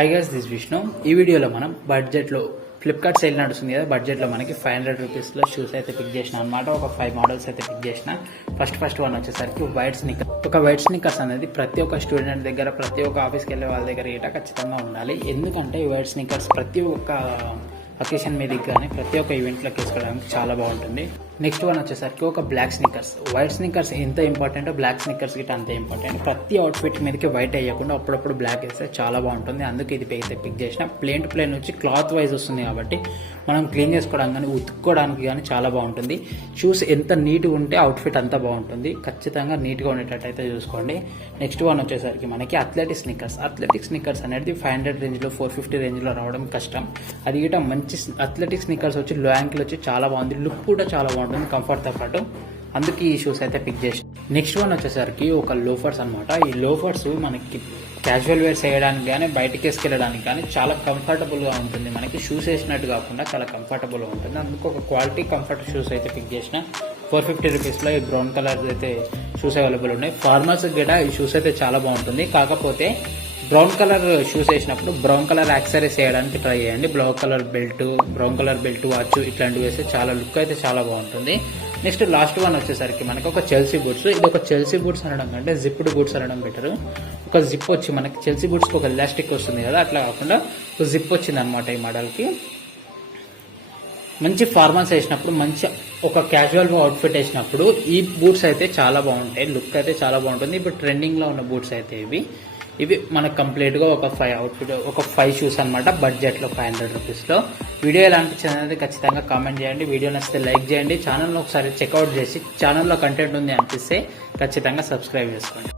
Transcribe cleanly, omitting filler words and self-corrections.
Hi guys, this Vishnu. ఈ వీడియోలో మనం బడ్జెట్లో ఫ్లిప్కార్ట్ సేల్ నడుస్తుంది కదా, బడ్జెట్లో మనకి 500 రూపీస్లో షూస్ అయితే పిక్ చేసిన అనమాట. ఒక 5 మోడల్స్ అయితే పిక్ చేసిన. ఫస్ట్ వన్ వచ్చేసరికి వైట్ స్నిక్కర్. ఒక వైట్ స్నిక్కర్స్ అనేది ప్రతి ఒక్క స్టూడెంట్ దగ్గర, ప్రతి ఒక్క ఆఫీస్కి వెళ్ళే వాళ్ళ దగ్గర ఇట ఖచ్చితంగా ఉండాలి. ఎందుకంటే ఈ వైట్ స్నిక్కర్స్ ప్రతి ఒక్క అకేషన్ మీదకి కానీ ప్రతి ఒక్క ఈవెంట్లోకి వేసుకోవడానికి చాలా బాగుంటుంది. నెక్స్ట్ వన్ వచ్చేసరికి ఒక బ్లాక్ స్నిక్కర్స్. వైట్ స్నిక్కర్స్ ఎంత ఇంపార్టెంటో బ్లాక్ స్నిక్కర్స్ గిట్ట అంతే ఇంపార్టెంట్. ప్రతి అవుట్ఫిట్ మీదకి వైట్ వేయకుండా అప్పుడప్పుడు బ్లాక్ వేస్తే చాలా బాగుంటుంది. అందుకే ఇది అయితే పిక్ చేసిన. ప్లేన్ టు ప్లేన్ వచ్చి క్లాత్ వైజ్ వస్తుంది కాబట్టి మనం క్లీన్ చేసుకోవడానికి కానీ ఉతుక్కోవడానికి కానీ చాలా బాగుంటుంది. షూస్ ఎంత నీట్గా ఉంటే అవుట్ఫిట్ అంతా బాగుంటుంది. ఖచ్చితంగా నీట్గా ఉండేటట్టు అయితే చూసుకోండి. నెక్స్ట్ వన్ వచ్చేసరికి మనకి అథ్లెటిక్ స్నిక్కర్స్. అథ్లెటిక్ స్నిక్కర్స్ అనేది 500 రేంజ్లో 450 రేంజ్లో రావడం కష్టం. అది గిట్ట మంచి అథ్లెటిక్ స్నిక్కర్స్ వచ్చి లో యాంకిల్ వచ్చి చాలా బాగుంది. లుక్ కూడా చాలా బాగుంటుంది కంఫర్ట్తో పాటు. అందుకే ఈ షూస్ అయితే పిక్ చేసి. నెక్స్ట్ వన్ వచ్చేసరికి ఒక లోఫర్స్ అనమాట. ఈ లోఫర్స్ మనకి క్యాజువల్ వేర్స్ వేయడానికి కానీ బయటికి వేసుకెళ్ళడానికి కానీ చాలా కంఫర్టబుల్గా ఉంటుంది. మనకి షూస్ వేసినట్టు కాకుండా చాలా కంఫర్టబుల్గా ఉంటుంది. అందుకు ఒక క్వాలిటీ కంఫర్ట్ షూస్ అయితే పిక్ చేసిన. 450 రూపీస్లో ఈ బ్రౌన్ కలర్ అయితే షూస్ అవైలబుల్ ఉన్నాయి. ఫార్మల్స్ కూడా ఈ షూస్ అయితే చాలా బాగుంటుంది. కాకపోతే బ్రౌన్ కలర్ షూస్ వేసినప్పుడు బ్రౌన్ కలర్ యాక్సరీస్ వేయడానికి ట్రై చేయండి. బ్రౌన్ కలర్ బెల్ట్ వాచ్ ఇట్లాంటివి వేస్తే చాలా లుక్ అయితే చాలా బాగుంటుంది. నెక్స్ట్ లాస్ట్ వన్ వచ్చేసరికి మనకి ఒక చెల్సీ బూట్స్. ఇది ఒక చెల్సీ బూట్స్ అనడం కంటే జిప్డ్ బూట్స్ అనడం బెటర్. ఒక జిప్ వచ్చి మనకి చెల్సీ బూట్స్కి ఒక ఎలాస్టిక్ వస్తుంది కదా, అట్లా కాకుండా ఒక జిప్ వచ్చింది అనమాట ఈ మోడల్కి. మంచి ఫార్మల్స్ వేసినప్పుడు, మంచి ఒక క్యాజువల్ అవుట్ఫిట్ వేసినప్పుడు ఈ బూట్స్ అయితే చాలా బాగుంటాయి. లుక్ అయితే చాలా బాగుంటుంది. ఇప్పుడు ట్రెండింగ్లో ఉన్న బూట్స్ అయితే ఇవి మనకు కంప్లీట్గా ఒక 5 షూస్ అనమాట. బడ్జెట్లో 500 రూపీస్లో. వీడియో ఎలా అనిపించింది అనేది ఖచ్చితంగా కామెంట్ చేయండి. వీడియో నచ్చితే లైక్ చేయండి. ఛానల్ని ఒకసారి చెక్అవుట్ చేసి ఛానల్లో కంటెంట్ ఉంది అనిపిస్తే ఖచ్చితంగా సబ్స్క్రైబ్ చేసుకోండి.